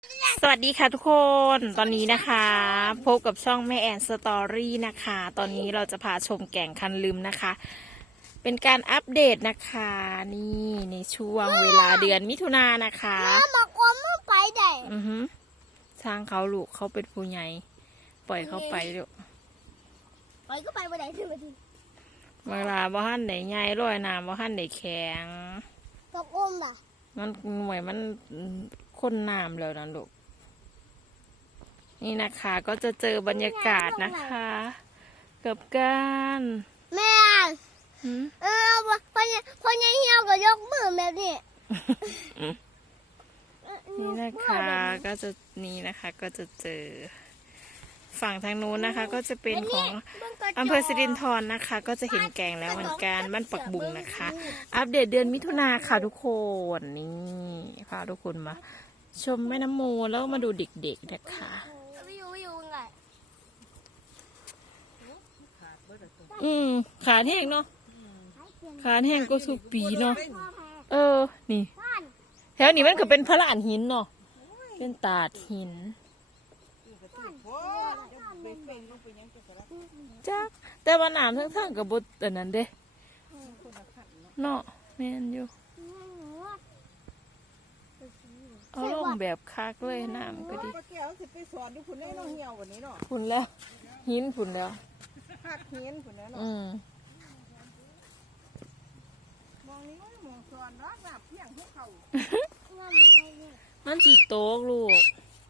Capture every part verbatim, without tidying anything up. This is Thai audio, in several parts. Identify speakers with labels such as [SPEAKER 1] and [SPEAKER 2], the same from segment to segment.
[SPEAKER 1] สวัสดีค่ะทุกคนตอนนี้นะคะพบกับช่องแม่แอนสตอรี่นะคะตอนนี้เราจะพาชมแก่งคันลืมนะคะ เป็นการอัปเดตนะคะนี่ในช่วงเวลาเดือนมิถุนายนนะคะ
[SPEAKER 2] แม่บอกว่ามึงไปได้
[SPEAKER 1] อือฮึช่างเขาลูกเขาเป็นผู้ใหญ่ปล่อยเขาไปลูก
[SPEAKER 2] ไปก็ไปบ่ได้ถึงวันที่
[SPEAKER 1] เวลาบ่ฮั่นไหนใหญ่ร้อยน้ำบ่ฮั่นไหนแข็ง
[SPEAKER 2] บอกอุ้มอ่ะ
[SPEAKER 1] มันหน่วยมันข้นน้ำแล้วนะลูกนี่นะคะก็จะเจอบรรยากาศนะคะกับการ
[SPEAKER 2] แม่เออพอเนี่ยพอเนี่ยเหี่ยวก็ยกมือแบบนี้
[SPEAKER 1] นี่นะคะก็จะนี่นะคะก็จะเจอฝั่งทางนู้นนะคะ ก็จะเป็นของอำเภอสิรินธรนะคะ ก็จะเห็นแกงแล้วเหมือนกันบ้านปักบุงนะคะ อัปเดตเดือนมิถุนาค่ะทุกคนนี่พาทุกคนมา ชมแม่น้ำมูลแล้วมาดูเด็กๆนะคะ
[SPEAKER 2] วิววิวไง
[SPEAKER 1] อืมขาแห้งเนาะขาแห้งก็สุกปีเนาะเออนี่แถวนี้มันก็เป็นพระลานหินเนาะเป็นตาดหินจ้าแต่ว่าน้ำทั้งๆกับบดแต่นั้นเด้เนาะแม่นอยู่เอาลงแบบคักเลยน้ำก็ดีฝุ่นแล้วหินฝุ่นแล้ว
[SPEAKER 3] หักเฮียนผุนแล้วเนาะ
[SPEAKER 1] อืม
[SPEAKER 3] มองนี้มองสอนรักแบบเพียงพวกเขา
[SPEAKER 1] มันจีโต๊ะลูก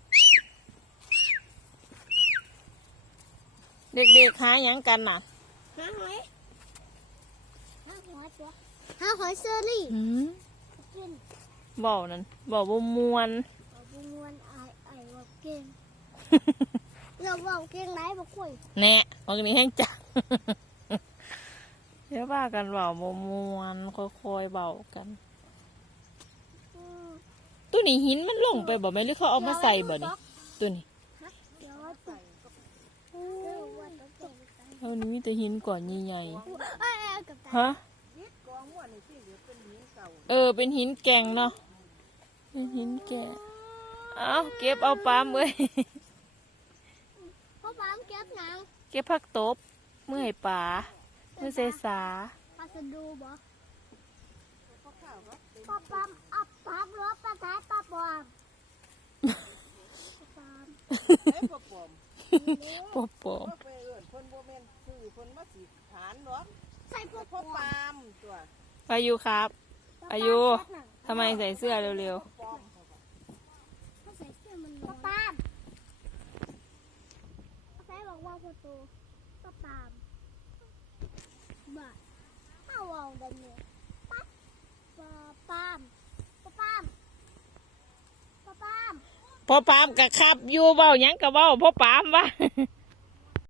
[SPEAKER 1] เด็กๆหาหยังกันน่ะ
[SPEAKER 2] หาหอยหาหอยตัวหาหอยเซอรี่
[SPEAKER 1] อืมบ่อนั่นบ่อบ่มวน
[SPEAKER 2] บ่มวนไอไอว่าเก่งเราบอกเก่งไหนบอกคุย
[SPEAKER 1] แน่วันนี้ให้จังเดี๋ยวว่ากันเบาบ่มวนค่อยๆเบากันตัวนี้หินมันลงไปบ่แม่หรือเขาเอามาใส่บ่นี่ตัวนี้เอานี้มีแต่หินก่อนใหญ่ๆฮะเออเป็นหินแกงเนาะเป็นหินแกงเอาเก็บเอาปลาเมื่อย
[SPEAKER 2] พ่อปามเก็บหนัง
[SPEAKER 1] เก็บผักตบเมื่อยป่าเมื่อเสสา
[SPEAKER 2] ปลาสะดูบ่พ่อปามอับปามรถปลาท้ายปลาปอม
[SPEAKER 3] ปามปอปอม
[SPEAKER 1] ปอปอม
[SPEAKER 3] ไปเอิ้นเพิ่นบ่แม่นซื้อเพิ่นมาสิฐานหรอก
[SPEAKER 2] ใส่พวก
[SPEAKER 3] พ่อปามตัว
[SPEAKER 1] อายุครับอายุทำไมใส่เสื้อเร็วๆ
[SPEAKER 2] พ่อปามใส่บอกว่าพ่อโตพ่อปามบ่ถ้าวางแบบนี้ปั๊บพ่อปามพ่อปามพ่อปาม
[SPEAKER 1] พ่อปามกะครับอยู่เบ้ายังกะเบ้าพ่อปามวะ